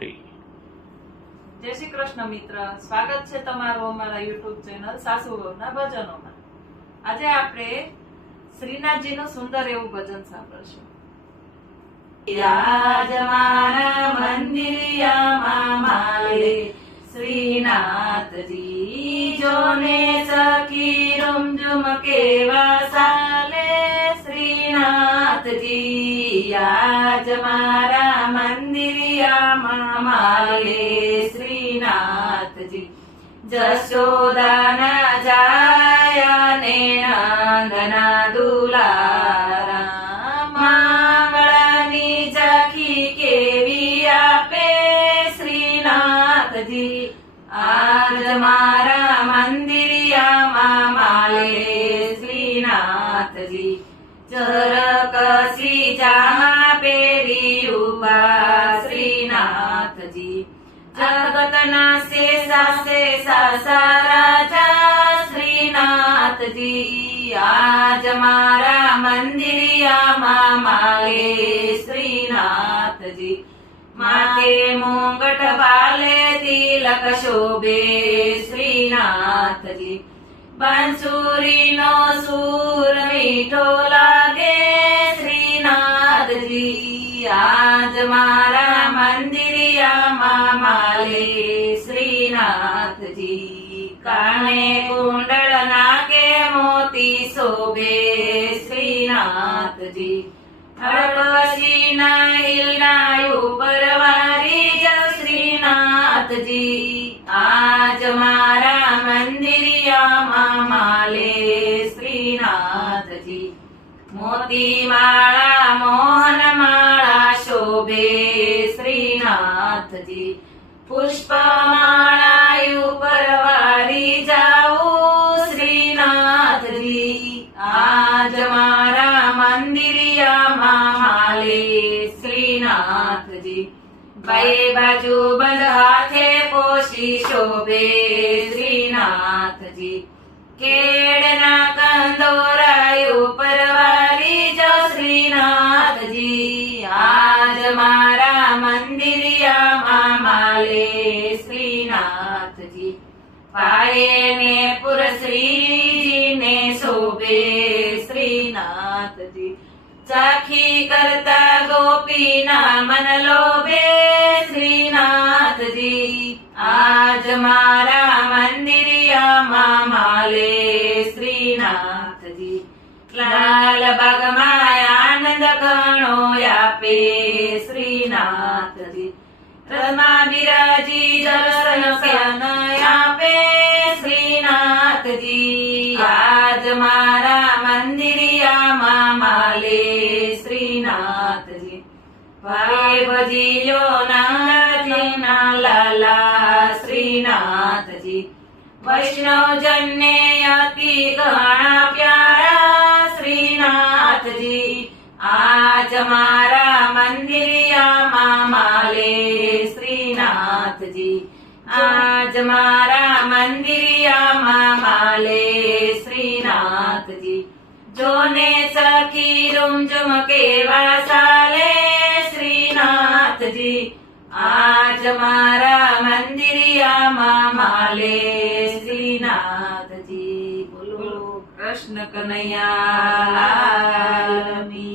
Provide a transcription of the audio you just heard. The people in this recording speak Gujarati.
3. જય શ્રી કૃષ્ણ મિત્ર, સ્વાગત છે તમારું અમારા યુટ્યુબ ચેનલ સાસુ વહુના ભજનોમાં. આજે આપણે શ્રીનાથજીનું સુંદર એવું ભજન સાંભળશું. યાજ મારા મંદિરિયામાં માલે શ્રીનાથજી, જોને સખી રૂમઝુમ કેવા સાલે શ્રીનાથજી. યાજ મારા મંદિરિયામાં માલે શ્રીનાથજી, જશોદાના જાયા ને નંદના દુલારા, માંગળાની ઝાંખી કેવી આપે શ્રીનાથજી. આજ મારા મંદિરિયામાં માલે શ્રીનાથજી, ચરકસી જામા પહેરી ઉભા શ્રીનાથજી. જગતના શેષા રાજા શ્રીનાથજી, આજ મારા મંદિરિયામાં માલે શ્રીનાથજી. માથે મુંગટ વાલે તિલક શોભે શ્રીનાથજી, બાંસુરીનો સૂર મીઠો લાગે શ્રીનાથજી. આજ મારા મંદિરિયામાં માલે શ્રીનાથજી, કાને કુંડળ નાકે મોતી શોભે શ્રીનાથજી. હળવશીના ઈલના ઉપર વારી જ શ્રીનાથજી, આજ મારા મંદિરિયામાં માલે શ્રીનાથજી. મોતી માળા મોહન માળા શોભે શ્રીનાથજી, પુષ્પ માળા ઉપર વારી જાઉં શ્રીનાથજી. આજ મારા મંદિરિયામાં માલે શ્રીનાથજી. બે બાજુ બંધ હાથે કોશી શોભે શ્રીનાથજી, કેળના કંદોરાય ઉપર વારી જ શ્રીનાથજી. આજ મારા મંદિરિયામાં માલે શ્રીનાથજી. પાયે ને પુર શ્રીજીને શોભે શ્રીનાથજી, ચાખી કરતા ગોપીના મન લોભે શ્રીનાથજી. આજ મારા મંદિરિયામાં માલે શ્રીનાથજી. લાલ બાગમાં આનંદ ઘણો આપે શ્રીનાથજી, રથમાં બિરાજી દર્શન જ્ઞાન આપે શ્રીનાથજી. આજ મારા મંદિરિયામાં માલે શ્રીનાથજી. ભાઈ ભજીયો નાથજીના લાલા શ્રીનાથજી, વૈષ્ણવજનને અતિ ઘણા પ્યારા શ્રીનાથજી. આજ મારા મંદિરિયામાં માલે શ્રીનાથજી, આજ મારા મંદિરિયામાં માલે શ્રીનાથજી. જોને સખી રૂમઝુમ કેવા સાલે શ્રીનાથજી, આજ મારા મંદિરિયામાં માલે શ્રીનાથજી. બોલો કૃષ્ણ કનૈયા લાલ કી.